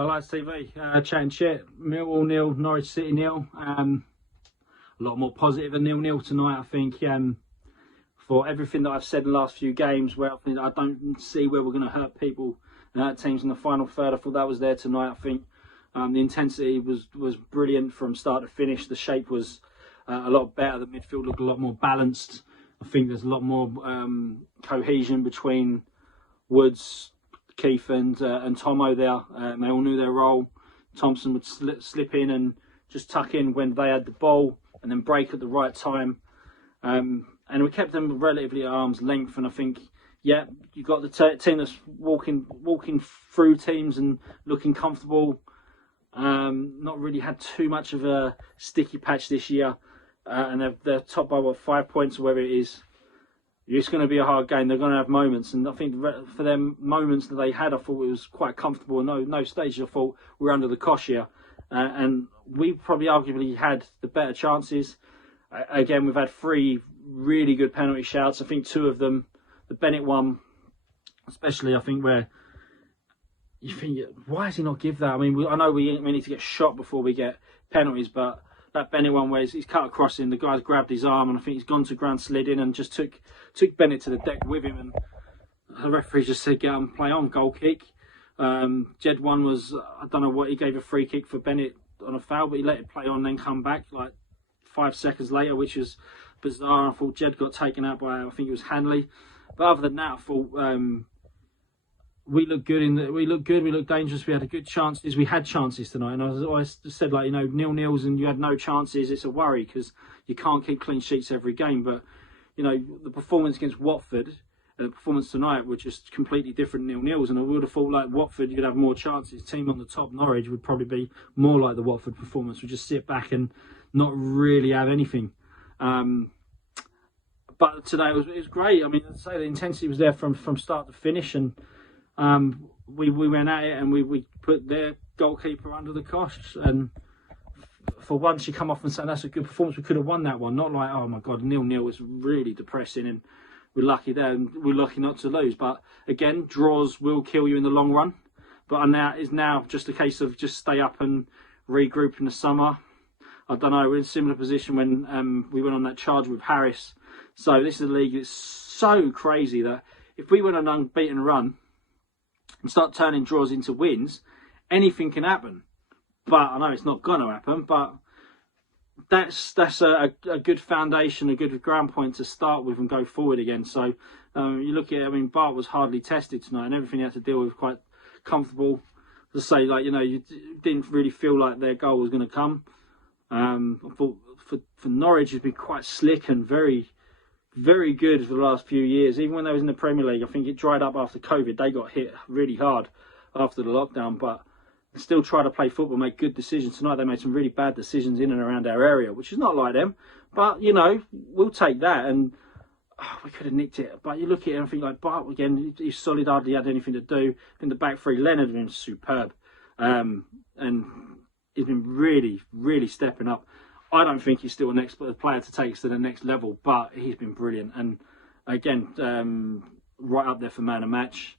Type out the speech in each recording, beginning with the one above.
Highlights TV, Chat and Chit, Millwall 0, Norwich City 0. A lot more positive than 0-0 tonight, I think. For everything that I've said in the last few games, where I don't see where we're going to hurt people, teams in the final third. I thought that was there tonight. I think the intensity was brilliant from start to finish. The shape was a lot better. The midfield looked a lot more balanced. I think there's a lot more cohesion between Woods, Keith and Tomo there. They all knew their role. Thompson would slip in and just tuck in when they had the ball and then break at the right time. And we kept them relatively at arm's length. And I think, yeah, you got the team that's walking through teams and looking comfortable. Not really had too much of a sticky patch this year. And they're top by, 5 points or whatever it is. It's going to be a hard game. They're going to have moments, and I think for them moments that they had, I thought it was quite comfortable. No stage I thought we were under the cosh here, and we probably arguably had the better chances. Again, we've had 3 really good penalty shouts. I think 2 of them, the Bennett one, especially, I think where you think, why does he not give that? I mean, I know we need to get shot before we get penalties, but that Bennett one where he's cut across him, the guy's grabbed his arm, and I think he's gone to ground, slid in, and just took Bennett to the deck with him, and the referee just said, "Get on, play on, goal kick." Jed one was, I don't know what, he gave a free kick for Bennett on a foul, but he let it play on, then come back like 5 seconds later, which was bizarre. I thought Jed got taken out by, I think it was Hanley, but other than that, I thought we looked good. We looked dangerous. We had good chances. We had chances tonight, and I always said, like, 0-0s and you had no chances. It's a worry because you can't keep clean sheets every game. But the performance against Watford and the performance tonight were just completely different 0-0s. And I would have thought, like, Watford, you'd have more chances. Team on the top, Norwich, would probably be more like the Watford performance. Would just sit back and not really have anything. But today it was great. I mean, I'd say the intensity was there from start to finish, and we went at it, and we put their goalkeeper under the cosh. And for once, you come off and say that's a good performance. We could have won that one. Not like, oh my God, 0-0 was really depressing, and we're lucky there, and we're lucky not to lose. But again, draws will kill you in the long run. But now it's just a case of just stay up and regroup in the summer. I don't know. We're in a similar position when we went on that charge with Harris. So this is a league that's so crazy that if we went on an unbeaten run and start turning draws into wins, anything can happen. But I know it's not going to happen, but that's a good foundation, a good ground point to start with and go forward again. So you look at it, I mean, Bart was hardly tested tonight, and everything he had to deal with quite comfortable. To say, like, you didn't really feel like their goal was going to come. I thought for Norwich, it's been quite slick and very, very good for the last few years. Even when they was in the Premier League, I think it dried up after COVID. They got hit really hard after the lockdown, but they still try to play football, make good decisions. Tonight they made some really bad decisions in and around our area, which is not like them. But, we'll take that, and we could have nicked it. But you look at it and think, like, Bart, again, he's solid, hardly had anything to do. In the back three, Leonard has been superb. And he's been really, really stepping up. I don't think he's still a next player to take us to the next level, but he's been brilliant. And again, right up there for man of match.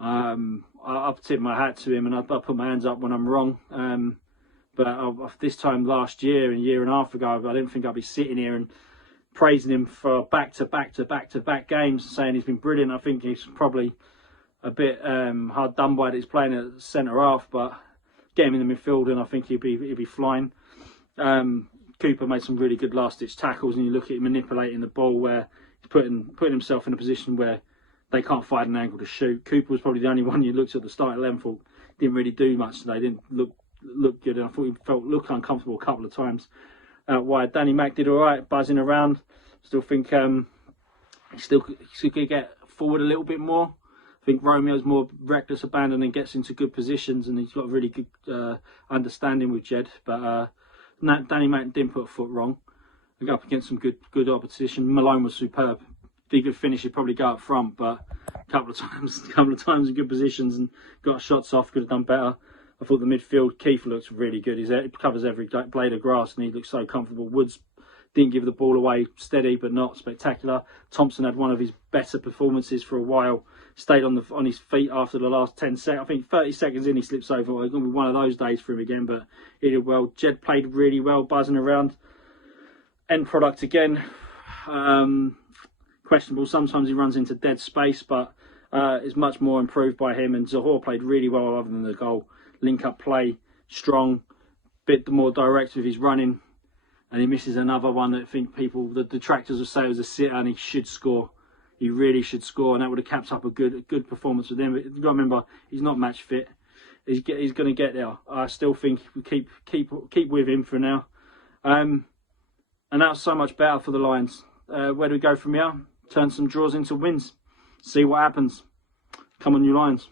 I'll tip my hat to him, and I put my hands up when I'm wrong. But this time last year, a year and a half ago, I didn't think I'd be sitting here and praising him for back-to-back games, saying he's been brilliant. I think he's probably a bit hard done by that he's playing at centre half, but get him in the midfield, and I think he'll be flying. Cooper made some really good last-ditch tackles, and you look at him manipulating the ball where he's putting himself in a position where they can't find an angle to shoot. Cooper was probably the only one you looked at the start of 11, thought didn't really do much today, didn't look good, and I thought he looked uncomfortable a couple of times out wide. Danny Mack did all right, buzzing around. Still think he still could get forward a little bit more. I think Romeo's more reckless abandon and gets into good positions, and he's got a really good understanding with Jed. But Danny Mack didn't put a foot wrong. He got up against some good opposition. Malone was superb. If he could finish, he'd probably go up front, but a couple of times in good positions and got shots off. Could have done better. I thought the midfield, Keith looks really good. He covers every blade of grass, and he looks so comfortable. Woods didn't give the ball away, steady but not spectacular. Thompson had one of his better performances for a while, stayed on his feet after the last 10 seconds. I think 30 seconds in he slips over. It's going to be one of those days for him again, but he did well. Jed played really well, buzzing around. End product again, questionable. Sometimes he runs into dead space, but is much more improved by him. And Zohore played really well other than the goal. Link up play, strong, bit more direct with his running. And he misses another one that I think the detractors will say was a sitter, and he should score. He really should score, and that would have capped up a good performance with him. But you've got to remember, he's not match fit. He's going to get there. I still think we keep with him for now. And that's so much better for the Lions. Where do we go from here? Turn some draws into wins. See what happens. Come on, you Lions.